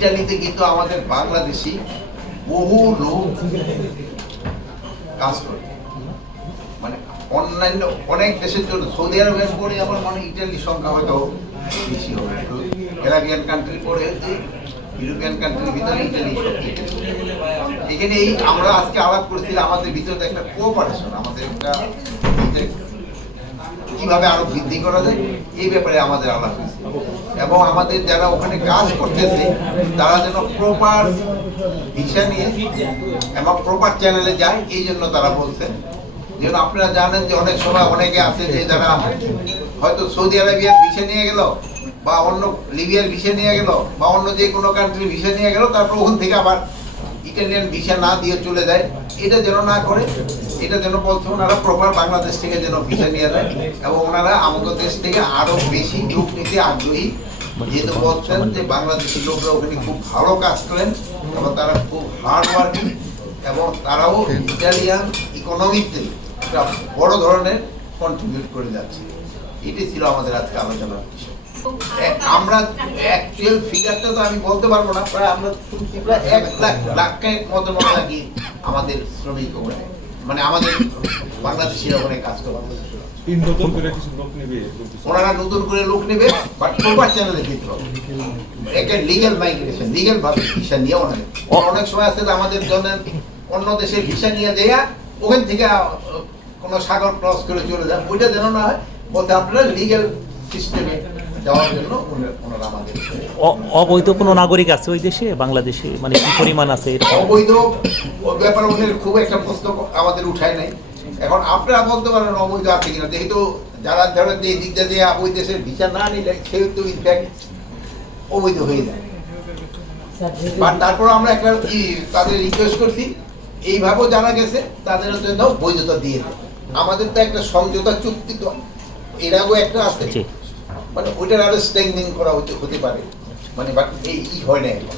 ইটালিতে কিন্তু আমাদের বাংলাদেশি বহু লোক কাজ করে, মানে অন্যান্য অনেক দেশের জন্য সৌদি আরবের পরে আমার মনে হয় ইটালির সংখ্যা হয়তো বেশি হবে। আরাবিয়ান কান্ট্রি পরে ইউরোপিয়ান কান্ট্রির ভিতরে ইটালি সবচেয়ে। এখানে এই আমরা আজকে আলাপ করেছি আমাদের ভিতরে একটা কোঅপারেশন, আমাদের একটা কিভাবে আরো বৃদ্ধি করা যায় এই ব্যাপারে আমাদের আলাপ হয়েছে, এবং আমাদের যারা ওখানে কাজ করতেছে তারা যেন প্রপার ভিসা নিয়ে এবং প্রপার চ্যানেলে যায়, এই জন্য তারা বলছেন। যেন আপনারা জানেন যে অনেক সময় অনেকে আছে যে যারা হয়তো সৌদি আরবিয়ার ভিসা নিয়ে গেল বা অন্য লিবিয়ার ভিসা নিয়ে গেল বা অন্য যে কোনো কান্ট্রির ভিসা নিয়ে গেল, তারপর ওখান থেকে আবার ইটালিয়ান ভিসা না দিয়ে চলে যায়। এটা যেন না করে, এটা যেন বলছে ওনারা প্রপার বাংলাদেশ থেকে যেন ভিসা নিয়ে যায়, এবং ওনারা আমাদের দেশ থেকে আরো বেশি লোক নিতে আগ্রহী। যেহেতু বলছেন যে বাংলাদেশি লোকরা ওখানে খুব ভালো কাজ করেন এবং তারা খুব হার্ড ওয়ার্কিং, এবং তারাও ইটালিয়ান ইকোনমিতে একটা বড় ধরনের কন্ট্রিবিউট করে যাচ্ছে। এটি ছিল আমাদের আজকে আলোচনার বিষয়। আমরা অ্যাকচুয়াল ফিগারটা তো আমি বলতে পারবো না, প্রায় আমরা প্রায় 1 লাখের মতো নাকি আমাদের শ্রমিক ওখানে, মানে আমাদের বাংলাদেশিরা ওখানে কাজ করে। ওনারা নতুন করে লোক নেবে, বাট প্রপার চ্যানেলে দিতে হবে, একটা লিগ্যাল মাইগ্রেশন, লিগ্যাল ভাবে ভিসা নিয়ে ওনাদের। অনেক সময় আছে যে আমাদের জন্য অন্য দেশের ভিসা নিয়ে দেয়া ওখান থেকে কোনো সাগর ক্রস করে চলে যায়, ওইটা যেন না হয়। বলতে আপনারা লিগ্যাল সিস্টেমে যাওয়ার জন্য ওনারা আমাদের। অবৈধ কোনো নাগরিক আছে ওই দেশে, বাংলাদেশে, মানে কি পরিমাণ আছে? অবৈধ ব্যাপারে ওদের খুব একটা প্রশ্ন আমাদের উঠায় নাই। এখন আপনারা বলতে পারেন অবৈধ আছে কিনা, যেহেতু যারা ধরেন যে দিক দিয়ে ওই দেশের ভিসা না নিলে সেও তো ইনফ্যাক্ট অবৈধ হয়ে যায়। বাট তারপর আমরা একটা তাদের রিকোয়েস্ট করছি, এইভাবেও জানা গেছে তাদের জন্য বৈধতা দিয়ে দেয়। আমাদের তো একটা সমঝোতা চুক্তি তো এর আগেও একটা আছে, মানে ওইটার আরো স্ট্রেংথেনিং করা হতে পারে, মানে বাট এই হয় না এখন।